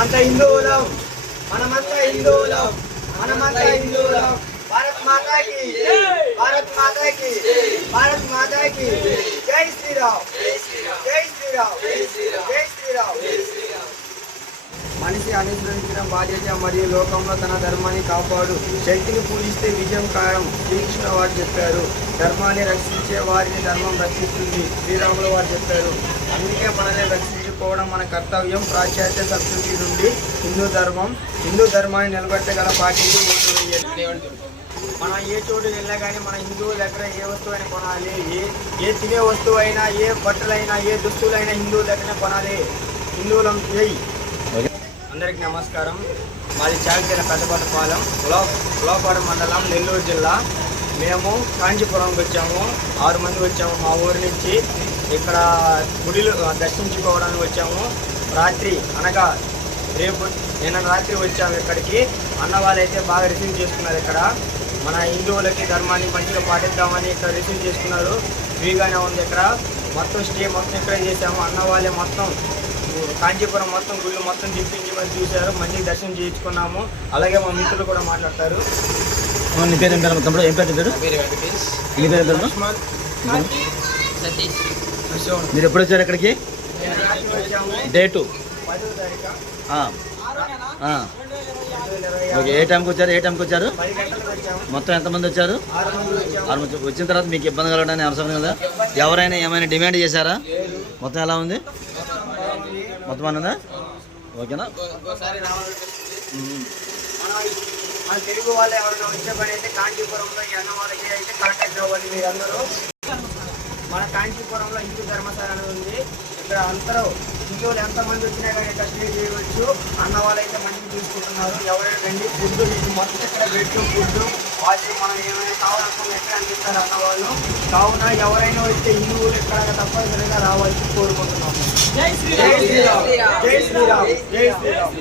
మనమంతా హిందువులం, మనమంతా హిందువులం, మనమంతా హిందువులం. భారత్ మాతాకి, భారత్ మాతాకి, భారత్ మాతాకి. జై శ్రీరామ్, జై శ్రీరామ్, జై శ్రీరామ్, జై శ్రీరామ్. మనిషి అనుసరించిన బాధ్యత మరియు లోకంలో తన ధర్మాన్ని కాపాడు. శక్తిని పూజిస్తే విజయం ఖాయం. శ్రీకృష్ణ వారు చెప్పారు. ధర్మాన్ని రక్షించే వారిని ధర్మం రక్షిస్తుంది. శ్రీరాములు వారు చెప్పారు. అందుకే మనల్ని రక్షించుకోవడం మన కర్తవ్యం. పాశ్చాత్య సంస్కృతి నుండి హిందూ ధర్మాన్ని నిలబెట్టగల పార్టీలు ఓటు వేయాలి. మనం ఏ చోటు వెళ్ళా కానీ మన హిందువుల దగ్గర ఏ వస్తువైనా కొనాలి. ఏ తినే వస్తువు అయినా, ఏ బట్టలైనా, ఏ దుస్తులైనా హిందువుల దగ్గరనే కొనాలి. హిందువులం జై. అందరికీ నమస్కారం. మాది చాగతీల పెద్దపల్లిపాలెం, ఉలవపాడు మండలం, నెల్లూరు జిల్లా. మేము కాంచీపురంకి వచ్చాము. 6 మంది వచ్చాము మా ఊరి నుంచి. ఇక్కడ గుడిలు దర్శించుకోవడానికి వచ్చాము. రాత్రి అనగా నిన్న రాత్రి వచ్చాము ఇక్కడికి. అన్న వాళ్ళైతే బాగా రిసీవ్ చేసుకున్నారు. ఇక్కడ మన హిందువులకి ధర్మాన్ని మంచిగా పాటిద్దామని ఇక్కడ రిసీవ్ చేసుకున్నారు. ఫ్రీగానే ఉంది ఇక్కడ. మొత్తం స్టే మొత్తం ఇక్కడే చేసాము. అన్న వాళ్ళే మొత్తం కాంచీపురం మొత్తం గుళ్ళు మొత్తం తిప్పించి మరి చూశారు. మంచిగా దర్శనం చేయించుకున్నాము. అలాగే మా మిత్రులు కూడా మాట్లాడతారు. నీ పేరు ఏం పేరు తమ్ముడు? ఏం పేరు పేరు? నీ పేరు పేరు? మీరు ఎప్పుడు వచ్చారు ఇక్కడికి? డేటు? 10వ తారీఖు ఓకే. ఏ టైంకి వచ్చారు? 10 గంటలకు వచ్చాము. మొత్తం ఎంతమంది వచ్చారు? 6 మంది వచ్చాము. 6 మంది వచ్చిన తర్వాత మీకు ఇబ్బంది కలగడానికి అవసరం కదా? ఎవరైనా ఏమైనా డిమాండ్ చేశారా? మొత్తం ఎలా ఉంది? మొత్తం అన్నదా? ఓకేనా? మన తెలుగు వాళ్ళు ఎవరైనా వచ్చే పని అయితే కాంచీపురంలో ఈ అన్న వాళ్ళకి అయితే కాంటాక్ట్ అవ్వాలి మీరందరూ. మన కాంచీపురంలో హిందూ ధర్మశాల అనేది ఉంది. ఇక్కడ అందరూ హిందువులు ఎంతమంది వచ్చినా కానీ ఇక్కడ స్టే చేయవచ్చు. అన్న వాళ్ళు అయితే మంచిగా తీసుకుంటున్నారు. ఎవరైనా రండి. ఫుడ్ మీకు మొత్తం ఇక్కడ బెడ్, ఫుడ్, వాష్ మనం ఏమైనా కావాలనుకున్న ఎక్కడ అందిస్తారు అన్న వాళ్ళు. కావున ఎవరైనా వస్తే హిందువులు ఇక్కడ తప్పనిసరిగా రావాల్సి కోరుకుంటున్నాము. జై శ్రీరామ్, జై శ్రీరామ్, జై శ్రీరామ్.